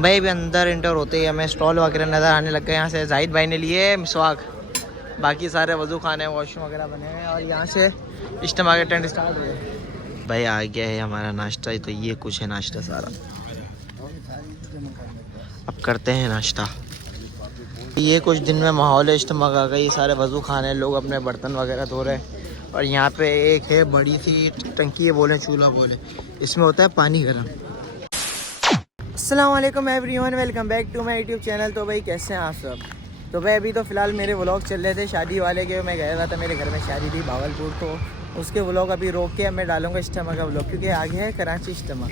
भाई अभी अंदर इंटर होते ही हमें स्टॉल वगैरह नज़र आने लग गए। यहाँ से जाहिद भाई ने लिए मिसवाक, बाकी सारे वजू खाने वॉशरूम वगैरह बने हैं और यहाँ से इज्तिमा के टेंट स्टार्ट हो गए। भाई आ गया है हमारा नाश्ता, तो ये कुछ है नाश्ता सारा। अब करते हैं नाश्ता। ये कुछ दिन में माहौल है इज्तिमा का, ये सारे वजू खाने, लोग अपने बर्तन वगैरह धो रहे हैं। और यहाँ पे एक है बड़ी सी टंकी है, बोले चूल्हा बोले, इसमें होता है पानी गर्म। अस्सलाम वालेकुम everyone, welcome back to my YouTube channel. तो भाई कैसे हैं आप सब? तो भाई अभी तो फ़िलहाल मेरे व्लॉग चल रहे थे शादी वाले के। मैं गया हुआ था, मेरे घर में शादी थी भावलपुर, तो उसके व्लॉग अभी रोक के मैं डालूंगा इज्तिमा का व्लॉग, क्योंकि आगे है कराची इज्तिमा।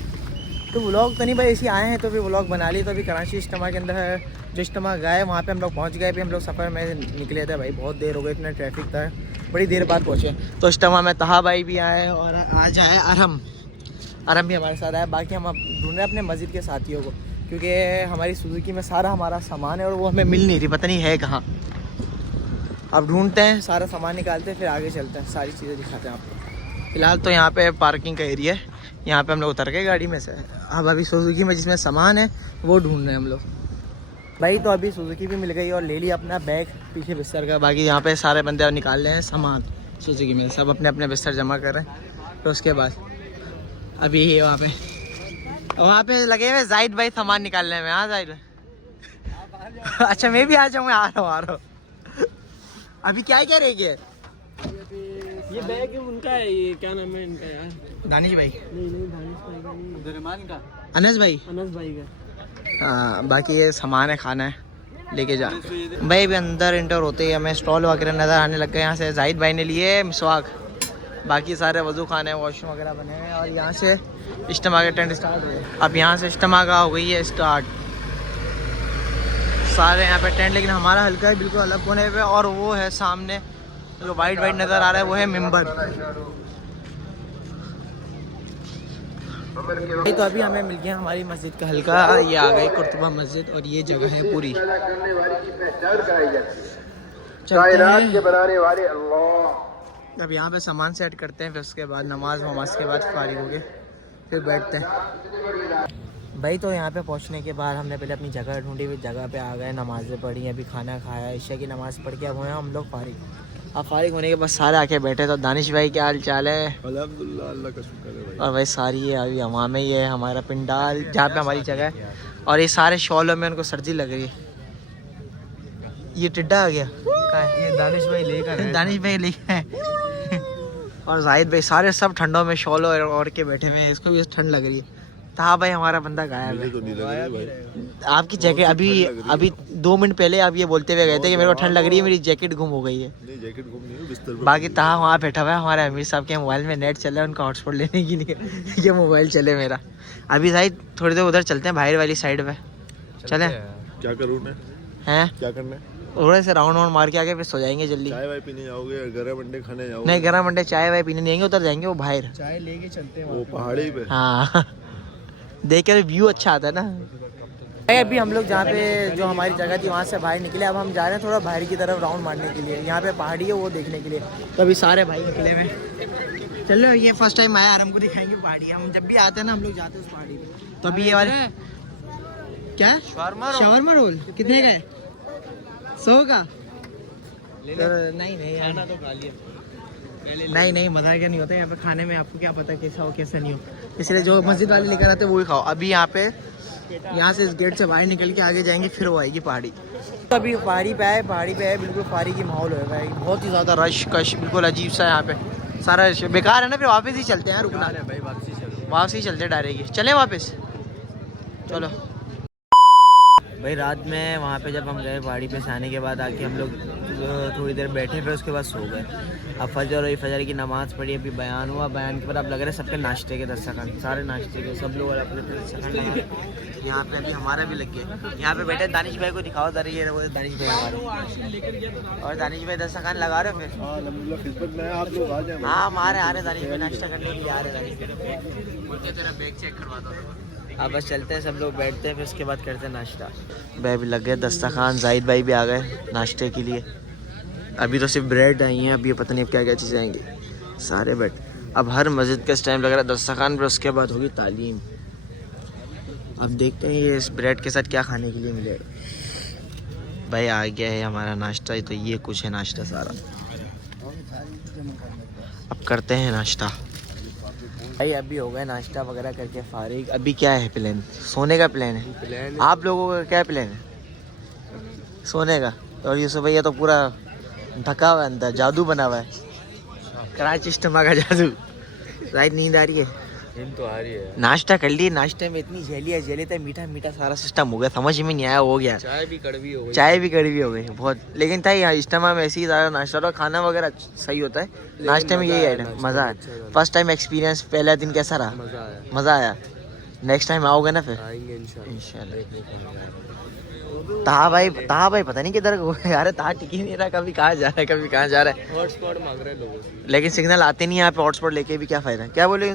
तो व्लॉग तो नहीं भाई, ऐसे आए हैं तो फिर व्लॉग बना ली। तो अभी कराची इज्तिमा के अंदर जो इज्तिमा गए वहाँ पे हम लोग पहुँच गए। भी हम लोग सफ़र में निकले थे भाई, बहुत देर हो गई, इतना ट्रैफिक था, बड़ी देर बाद पहुँचे। तो इज्तिमा में तहा भाई भी आए और आज आए अरम भी हमारे साथ आया। बाकी हम अब ढूंढ रहे हैं अपने मस्जिद के साथियों को, क्योंकि हमारी सुजुकी में सारा हमारा सामान है और वो हमें मिल नहीं रही, पता नहीं है कहाँ। अब ढूंढते हैं, सारा सामान निकालते हैं, फिर आगे चलते हैं, सारी चीज़ें दिखाते हैं आपको। फिलहाल तो यहाँ पे पार्किंग का एरिया है, यहाँ पे हम लोग उतर गए गाड़ी में से। अब अभी सुजुकी में जिसमें सामान है वो ढूंढ रहे हैं हम लोग भाई। तो अभी सुजुकी भी मिल गई और ले लिया अपना बैग पीछे बिस्तर का। बाकी यहाँ पे सारे बंदे निकाल रहे हैं सामान सुजुकी में, सब अपने अपने बिस्तर जमा कर रहे हैं। तो उसके बाद अभी वहाँ पे लगे हुए जाहिद भाई सामान निकालने में। हाँ जाहिद अच्छा मैं भी आ जाऊँगा, आ रहा हूँ। अभी क्या रह गया? ये बैग उनका है, ये क्या नाम है इनका यार? दानिश भाई? नहीं दानिश भाई का, अनस भाई का। हाँ, बाकी ये सामान है, खाना है, लेके जा। भाई अभी अंदर इंटर होते ही हमें स्टॉल वगैरह नज़र आने लग गए। यहाँ से जाहिद भाई ने लिए मिसवाक, बाकी सारे वजू खाने वॉशरूम वगैरह बने हैं और यहाँ से इज्तिमा के टेंट स्टार्ट हुए। अब यहाँ से इज्तिमा का हो गई है स्टार्ट, सारे यहाँ पे टेंट, लेकिन हमारा हल्का है बिल्कुल अलग कोने पे। और वो है सामने जो वाइट नज़र आ रहा है, वो है मिंबर। तो अभी हमें मिल गया हमारी मस्जिद का हल्का, ये आ गई कुर्तुबा मस्जिद और ये जगह है पूरी। अब यहाँ पे सामान सेट करते हैं, फिर उसके बाद नमाज के बाद फारिग हो गए, फिर बैठते हैं भाई। तो यहाँ पे पहुँचने के बाद हमने पहले अपनी जगह ढूंढी, फिर जगह पे आ गए, नमाज़ें पढ़ी, अभी खाना खाया, ईशा की नमाज़ पढ़ के अब हुए हम लोग फारिग। अब फारिग होने के बाद सारे आके बैठे। तो दानिश भाई क्या हाल चाल है? अल्हम्दुलिल्लाह, अल्लाह का शुक्र है भाई। और भाई सारी ये अभी हवा में ही है हमारा पिंडाल, जहाँ पे हमारी जगह है। और ये सारे शॉलों में उनको सर्दी लग रही है। ये टिड्डा आ गया, ये दानिश भाई लेकर दानिश भाई लेके है। और जाहिद भाई सारे सब ठंडों में शॉलों और के बैठे हुए हैं, इसको भी ठंड लग रही है। हाँ भाई हमारा बंदा गायब है। तो नहीं लग रहा है भाई। आपकी जैकेट अभी 2 मिनट पहले आप ये बोलते हुए गए थे कि मेरे को ठंड लग रही है, मेरी जैकेट गुम हो गई है। नहीं जैकेट गुम नहीं है, बिस्तर पे। बाकी तहा वहाँ बैठा हुआ है, हमारे अमीर साहब के मोबाइल में नेट चल रहा है, उनका हॉटस्पॉट लेने के लिए ये मोबाइल चले मेरा। अभी जाहिद थोड़ी देर उधर चलते हैं, बाहर वाली साइड पे चले। क्या करूँ मैं? हैं क्या करना है? थोड़े से राउंड मार के आके फिर सो जाएंगे जल्दी। चाय वाय पीने जाओगे, गरम अंडे खाने जाओगे? नहीं गरम अंडे चाय वाय पीने देंगे, उधर जाएंगे वो बाहर, चाय लेके चलते हैं वो पहाड़ी पे। हाँ देख के व्यू अच्छा आता है ना भाई। अभी हम लोग जहाँ पे जो हमारी जगह थी वहाँ से बाहर निकले, अब हम जा रहे हैं थोड़ा बाहर की तरफ राउंड मारने के लिए। यहाँ पे पहाड़ी है वो देखने के लिए। तो अभी सारे भाई निकले में, चलो ये फर्स्ट टाइम आया, आराम को दिखाएंगे पहाड़ी। हम जब भी आते हैं ना हम लोग जाते हैं उस पहाड़ी पे। तो अभी ये वाले क्या शावरमा रोल कितने का है? 100 का? नहीं मज़ा क्या नहीं होता यहाँ पे खाने में, आपको क्या पता कैसा हो कैसा नहीं हो, इसलिए जो मस्जिद वाले लेकर आते हैं वही खाओ। अभी यहाँ से इस गेट से बाहर निकल के आगे जाएंगे, फिर वो आएगी पहाड़ी। तो अभी पहाड़ी पे आए, बिल्कुल पहाड़ी की माहौल है भाई, बहुत ही ज़्यादा रश कश, बिल्कुल अजीब सा यहाँ पे सारा बेकार है ना। फिर वापस ही चलते हैं, रुकना है भाई, वापस ही चलते डायरेक्ट, चले वापस चलो भाई। रात में वहाँ पे जब हम गए पहाड़ी पे से आने के बाद आके हम लोग थोड़ी देर बैठे, फिर उसके बाद सो गए। अब फजर की नमाज़ पढ़ी, अभी बयान हुआ, बयान के बाद अब लग रहा है सबके नाश्ते के दस्तरखान, सारे नाश्ते के, सब लोग अपने दस्तरखान लगा। यहाँ पे अभी हमारा भी लग गया, यहाँ पे बैठे। दानिश भाई को दिखाओ जरा, ये वो दानिश भाई हमारे, और दानिश भाई दस्तरखान लगा रहे हो फिर? हाँ हमारे आ रहे दानिश भाई नाश्ता करने के लिए आ रहे। दानिश भाई तेरा बैग चेक करवा दो। अब बस चलते हैं, सब लोग बैठते हैं, फिर उसके बाद करते हैं नाश्ता। भाई भी लग गए दस्तरखान, जाहिद भाई भी आ गए नाश्ते के लिए। अभी तो सिर्फ ब्रेड आई हैं, अभी पता नहीं क्या क्या चीज़ें आएंगी, सारे बैठ। अब हर मस्जिद का इस टाइम लग रहा है दस्तरखान, फिर उसके बाद होगी तालीम। अब देखते हैं ये इस ब्रेड के साथ क्या खाने के लिए मिलेगा। भाई आ गया है हमारा नाश्ता, तो ये कुछ है नाश्ता सारा। अब करते हैं नाश्ता। भाई अभी हो गया नाश्ता वगैरह करके फारिग। अभी क्या है प्लान? सोने का प्लान है। आप लोगों का क्या प्लान है? सोने का। और यूसुफ भैया तो पूरा ढका हुआ है अंदर, जादू बना हुआ है, कराची इस्टमा का जादू। रात नींद आ रही है? नींद तो आ रही है। नाश्ता कर लिए, नाश्ते में इतनी जेली था, मीठा मीठा सारा सिस्टम हो गया, समझ में नहीं आया, हो गया। चाय भी कड़वी हो गई। चाय भी कड़वी हो गई बहुत, लेकिन था यहाँ इस्टमा में ऐसे ही सारा नाश्ता और खाना वगैरह सही होता है। नाश्ते में यही है मज़ा है। फर्स्ट टाइम एक्सपीरियंस, पहला दिन कैसा रहा? मज़ा आया। नेक्स्ट टाइम आओगे ना फिर? आएंगे इंशाल्लाह। ताहा भाई पता नहीं किधर यार, ताहा टिक ही नहीं रहा, कभी कहाँ जा रहा है कभी कहाँ जा रहा है। हॉटस्पॉट मांग रहे हैं लोगों से, लेकिन सिग्नल आते नहीं यहाँ पे, हॉटस्पॉट लेके भी क्या फ़ायदा? क्या बोले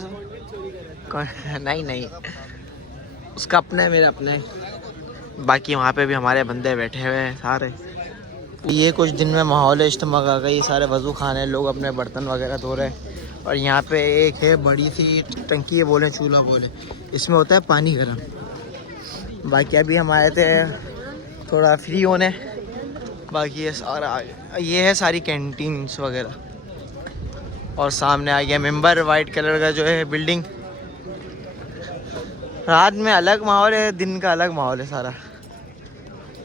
कौन? नहीं उसका अपना है, मेरा अपना है। बाकी वहाँ पे भी हमारे बंदे बैठे हुए हैं सारे। ये कुछ दिन में माहौल है इज्तिमा का, ये सारे वज़ू खाने, लोग अपने बर्तन वगैरह धो रहे हैं। और यहाँ पे एक है बड़ी सी टंकी है, बोले चूल्हा बोले, इसमें होता है पानी गर्म। बाकी अभी हमारे थे थोड़ा फ्री होने। बाकी ये सारा ये है सारी कैंटीन्स वगैरह। और सामने आ गया मेंबर, वाइट कलर का जो है बिल्डिंग। रात में अलग माहौल है, दिन का अलग माहौल है सारा,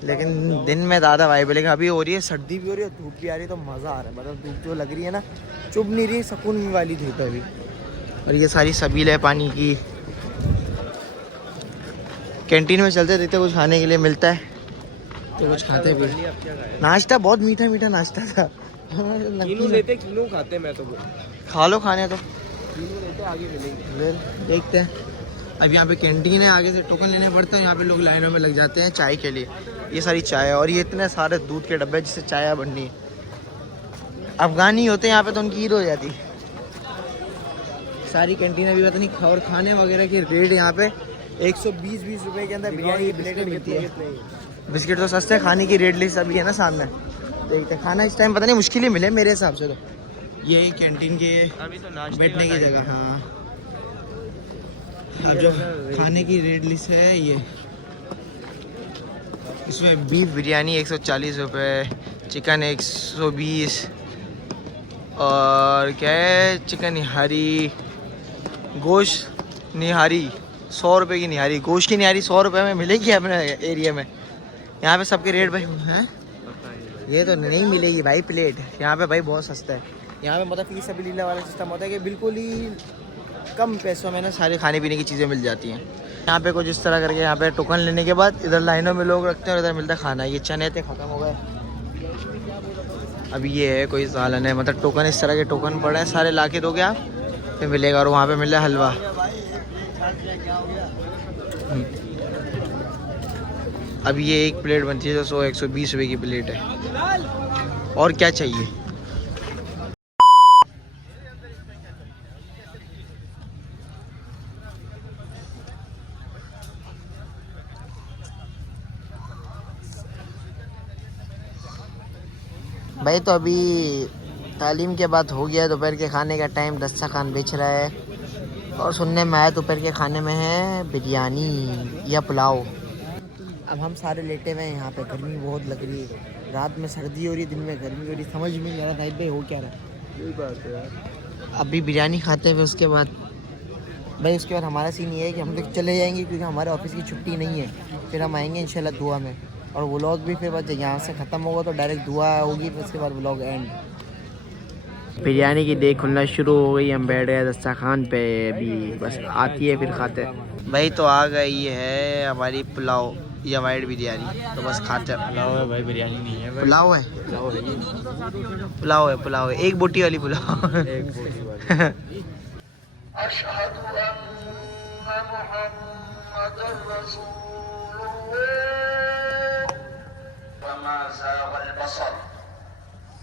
लेकिन दिन में ज़्यादा वाइब है। लेकिन अभी हो रही है सर्दी भी हो रही है, धूप भी आ रही है, तो मज़ा आ रहा है। मतलब धूप जो लग रही है ना, चुभ नहीं रही, सुकून वाली धूप है अभी। और ये सारी सबील है पानी की। कैंटीन में चलते रहते, कुछ खाने के लिए मिलता है तो कुछ खाते भी। नाश्ता बहुत मीठा मीठा नाश्ता था। किलो लेते किलो खाते, मैं तो खा लो खाने तो किलो लेते, आगे मिलेंगे। देखते हैं। अब यहाँ पे कैंटीन है, आगे से टोकन लेने पड़ते हैं। यहाँ पे लोग लाइनों में लग जाते हैं चाय के लिए। ये सारी चाय है, और ये इतने सारे दूध के डब्बे जिससे चाय बननी है। अफगानी होते हैं यहाँ पे तो उनकी ईद हो जाती है। सारी कैंटीन अभी पता नहीं। और खाने वगैरह के रेट यहाँ पे 120-20 रुपए के अंदर बिरयानी की प्लेटें मिलती है। बिस्किट तो सस्ते, खाने की रेट लिस्ट अभी है ना सामने, देखते हैं। खाना इस टाइम पता नहीं, मुश्किल ही मिले मेरे हिसाब से तो। यही कैंटीन के अभी तो बैठने की जगह। हाँ, अब जो खाने की रेट लिस्ट है ये, इसमें बीफ बिरयानी 140 रुपये, चिकन 120, और क्या है, चिकन निहारी, गोश्त निहारी 100 रुपये की निहारी। गोश्त की निहारी 100 रुपये में मिलेगी अपने एरिया में। यहाँ पे सबके रेट भाई हैं, ये तो नहीं मिलेगी भाई प्लेट यहाँ पे भाई, बहुत सस्ता है यहाँ पे। मतलब फीस सभी लीला वाला सिस्टम होता है कि बिल्कुल ही कम पैसों में ना सारे खाने पीने की चीज़ें मिल जाती हैं यहाँ पे। कुछ इस तरह करके यहाँ पे टोकन लेने के बाद इधर लाइनों में लोग रखते हैं और इधर मिलता है खाना। ये चने थे ख़त्म हो गए, अब ये है कोई सालन है। मतलब टोकन इस तरह के टोकन पड़े हैं सारे, ला के दोगे आप फिर मिलेगा। और वहाँ पे मिल रहा है हलवा। अब ये एक प्लेट बनती है तो 100-120 रुपये की प्लेट है। और क्या चाहिए? भाई तो अभी तालीम के बाद हो गया दोपहर के खाने का टाइम। दस्तरखान बेच रहा है और सुनने में आया दोपहर के खाने में है बिरयानी या पुलाव। अब हम सारे लेटे हुए हैं यहाँ पे, गर्मी बहुत लग रही है। रात में सर्दी हो रही है, दिन में गर्मी हो रही है, समझ में नहीं आ रहा नाइट भाई हो क्या रहा है। यही बात है यार। अभी बिरयानी खाते हुए उसके बाद भाई, उसके बाद हमारा सीन ये है कि हम लोग चले जाएंगे क्योंकि हमारे ऑफिस की छुट्टी नहीं है। फिर हम आएंगे इंशाल्लाह दुआ में, और व्लॉग भी फिर बस यहाँ से ख़त्म होगा तो डायरेक्ट दुआ होगी, फिर उसके बाद व्लॉग एंड। बिरयानी की देख खुलना शुरू हो गई, हम बैठ गए दस्तरखान पे, अभी बस आती है फिर खाते हैं। भाई तो आ गई है हमारी पुलाव या वाइट बिरयानी, तो बस खाते हैं। पुलाव है भाई, बिरयानी नहीं है। पुलाव है, पुलाव है ये। पुलाव है एक बोटी वाली पुलाव। एक बोटी वाली।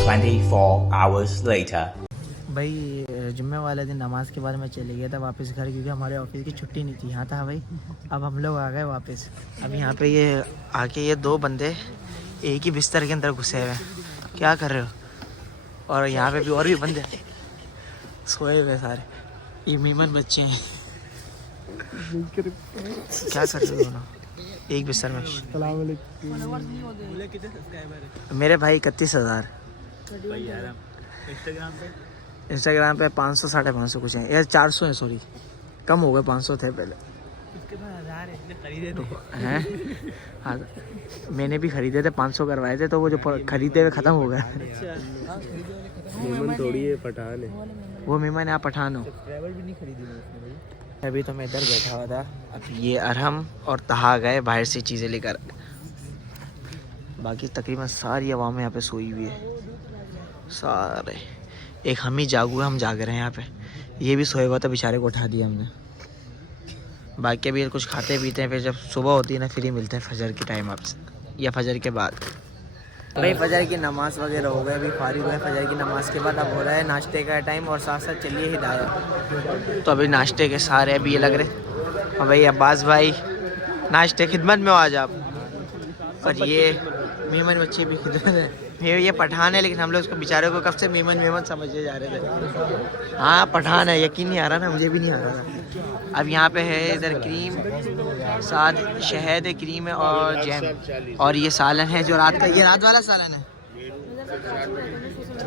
24 hours later. भाई जुम्मे वाले दिन नमाज के बाद मैं चले गया था वापस घर, क्योंकि हमारे ऑफिस की छुट्टी नहीं थी। यहाँ था भाई, अब हम लोग आ गए वापस। अब यहाँ पे ये आके ये दो बंदे एक ही बिस्तर के अंदर घुसे हुए हैं, क्या कर रहे हो? और यहाँ पे भी और भी बंदे सोए हुए सारे, ये मीमन बच्चे हैं। क्या कर रहे हो दोनों एक बिस्तर में? मेरे भाई 31,000। इंस्टाग्राम पे 500 550 कुछ है यार, 400 है, सॉरी कम हो गए, 500 थे पहले। हैं? हाँ, मैंने भी खरीदे थे, 500 करवाए थे, तो वो जो खरीदे हुए ख़त्म हो गए। मेमन थोड़ी है, पठान है वो मेमन आप पठान हो। अभी तो मैं इधर बैठा हुआ था, अब ये अरहम और तहा गए बाहर से चीज़ें लेकर। बाकी तकरीबन सारी आवाम यहाँ पे सोई हुई है, सारे। एक हम ही जागू, हम जाग रहे हैं यहाँ पे। ये भी सोए हुआ था, बेचारे को उठा दिया हमने। बाकी अभी कुछ खाते पीते हैं, फिर जब सुबह होती है ना फिर ही मिलते हैं फजर के टाइम आपसे, या फजर के बाद। भाई फजर की नमाज़ वगैरह हो गए, अभी फारिग हुए फजर की नमाज़ के बाद। अब हो रहा है नाश्ते का टाइम, और साथ साथ चलिए हिदायत। तो अभी नाश्ते के सारे अभी ये लग रहे। और भाई अब्बास भाई नाश्ते खिदमत में हो आज आप। और ये मेमन बच्चे भी खिदमत है। ये पठान है, लेकिन हम लोग उसको बेचारे को कब से मेमन समझे जा रहे थे। हाँ पठान है, यकीन नहीं आ रहा ना, मुझे भी नहीं आ रहा था। अब यहाँ पे है इधर क्रीम, साथ शहद है, क्रीम है और जैम, और ये सालन है जो रात का, ये रात वाला सालन है।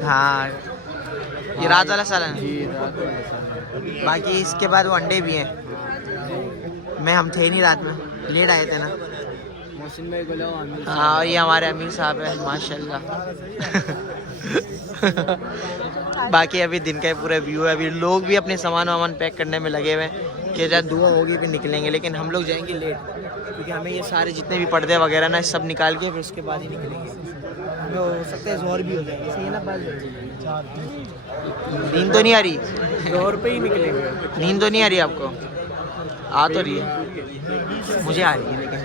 हाँ ये रात वाला सालन है। बाकी इसके बाद वो अंडे भी हैं। हम थे नहीं रात में, लेट आए थे ना। हाँ, और ये हमारे अमीर साहब है माशाल्लाह। बाकी अभी दिन का पूरा व्यू है। अभी लोग भी अपने सामान पैक करने में लगे हुए हैं कि जब दुआ होगी फिर निकलेंगे, लेकिन हम लोग जाएंगे लेट, क्योंकि हमें ये सारे जितने भी पर्दे वगैरह ना सब निकाल के फिर उसके बाद ही निकलेंगे। हमें हो सकता है जोर भी हो जाएगी, सही है ना बात? नींद तो नहीं आ रही? जोर पे ही निकलेंगे। नींद तो नहीं आ रही आपको? आ तो रही है, मुझे आ रही है लेकिन।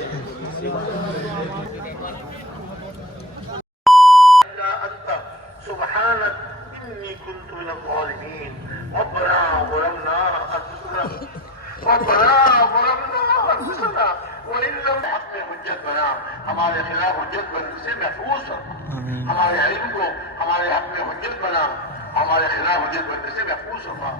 हमारे खिलाफ हुज्जत बनने से महफूज फरमा, हमारे इल्म को हमारे हक में हुज्जत बना, हमारे खिलाफ हुज्जत बनने से महफूज फरमा।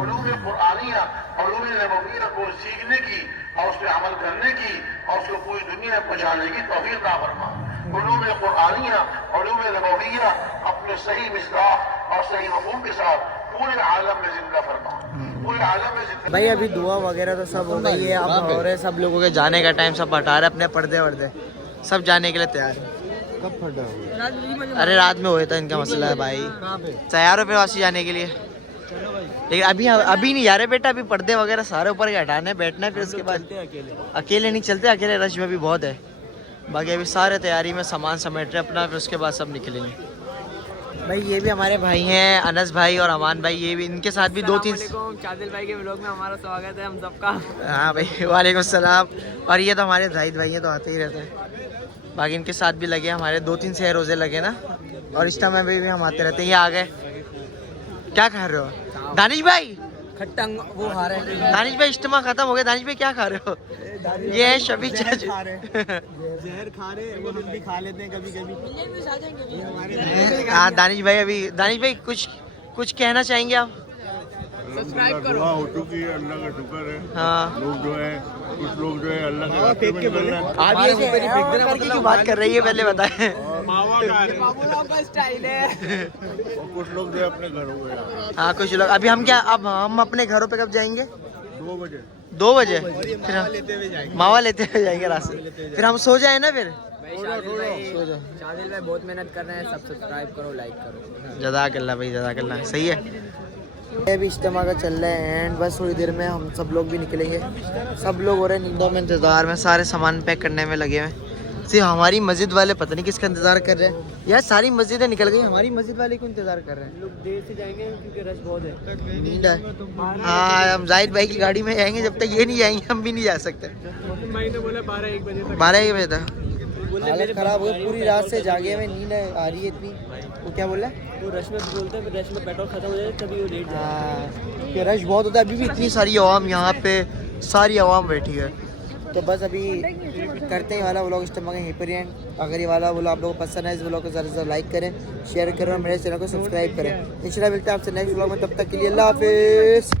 उलूम कुरानिया, उलूम नबविया को सीखने की और उस पर अमल करने की और उसको पूरी दुनिया में पहुँचाने की तौफीक अता फरमा। उलूम कुरानिया, उलूम नबविया अपने सही मिसदाक और सही मफ़हूम के साथ पूरे आलम में जिंदा फरमा, पूरे आलम में जिंदा। भाई अभी दुआ वगैरह तो सब हो गई है, अब हो रहे सब लोगों के जाने का टाइम, सब हटा रहे अपने पर्दे वर्दे, सब जाने के लिए तैयार है। कब फटा हुआ? अरे रात में हुआ था इनका मसला है भाई, तैयार हो पे वापसी जाने के लिए। लेकिन अभी नहीं जा रहे बेटा, अभी पर्दे वगैरह सारे ऊपर के हटाने, बैठना है, फिर उसके बाद अकेले नहीं चलते, अकेले रश में भी बहुत है। बाकी अभी सारे तैयारी में सामान समेट रहे अपना, फिर उसके बाद सब निकलेंगे। भाई ये भी हमारे भाई हैं, अनस भाई और अमान भाई, ये भी, इनके साथ भी 2-3। चादिल भाई के व्लॉग में हमारा स्वागत है हम सबका। हाँ भाई वालेकुम सलाम। और ये तो हमारे जाहिद भाई हैं, तो आते ही रहते हैं। बाकी इनके साथ भी लगे हमारे 2-3 से रोज़े लगे ना, और इस टाइम में भी हम आते रहते हैं। ये आ गए, क्या खा रहे हो दानिश भाई? खट्टा वो खा रहे हैं। दानिश भाई इज्तिमा खत्म हो गया, दानिश भाई क्या खा रहे हो? ये है शफीक चाचा, जहर खा रहे हैं, वो हम भी खा लेते हैं कभी कभी। हाँ दानिश भाई, अभी दानिश भाई कुछ कहना चाहेंगे आप? सब्सक्राइब करो। दुआ हो चुकी है, अल्लाह का शुक्र है। हाँ लोग जो है, कुछ लोग जो है अल्लाह के रास्ते में निकल रहे हैं। आप ये करके क्यों बात कर रही है पहले बताएं। का स्टाइल है। और कुछ लोग जो है अपने घरों में। हाँ कुछ लोग, अभी हम हम अपने घरों पे कब जाएंगे? 2 बजे। 2 बजे फिर मावा लेते हुए जाएंगे रास्ते, फिर हम सो जाए ना फिर। शादिल भाई बहुत मेहनत कर रहे हैं, सब सब्सक्राइब करो, लाइक करो। जज़ाकल्लाह भाई, जज़ाकल्लाह, सही है। अभी इज्तिमा का चल रहा है एंड बस थोड़ी देर में हम सब लोग भी निकलेंगे। सब लोग हो रहे हैं नींदों में, इंतज़ार में, सारे सामान पैक करने में लगे हुए हैं। सिर्फ हमारी मस्जिद वाले पता नहीं किसका इंतज़ार कर रहे हैं यार, सारी मस्जिदें निकल गई, हमारी मस्जिद वाले को इंतज़ार कर रहे हैं। लोग देर से जाएंगे क्योंकि रश बहुत है। नींद है। हाँ हम जाहिद भाई की गाड़ी में जाएंगे, जब तक ये नहीं जाएंगे हम भी नहीं जा सकते। भाई ने बोला 12-1 बजे तक। 12-1 बजे तक हालत ख़राब हो गई, पूरी रात से जागे हुए, नींद आ रही है इतनी। वो क्या बोल रहा है? वो रश में बोलते हैं, फिर रश में पेट्रोल खत्म हो जाए तभी वो लेट जाए। हाँ, कि रश बहुत होता है। अभी भी इतनी सारी आवाम यहाँ पे, सारी आवाम बैठी है। तो बस अभी करते हैं वाला व्लॉग इस टाइम यहीं पर एंड। अगर ये वाला व्लॉग आप लोगों को पसंद है, इस व्लॉग को ज़्यादा से ज़्यादा लाइक करें, शेयर करें और मेरे चैनल को सब्सक्राइब करें। इंशाल्लाह मिलते हैं आपसे नेक्स्ट व्लॉग में, तब तक के लिए अल्लाह हाफिज़।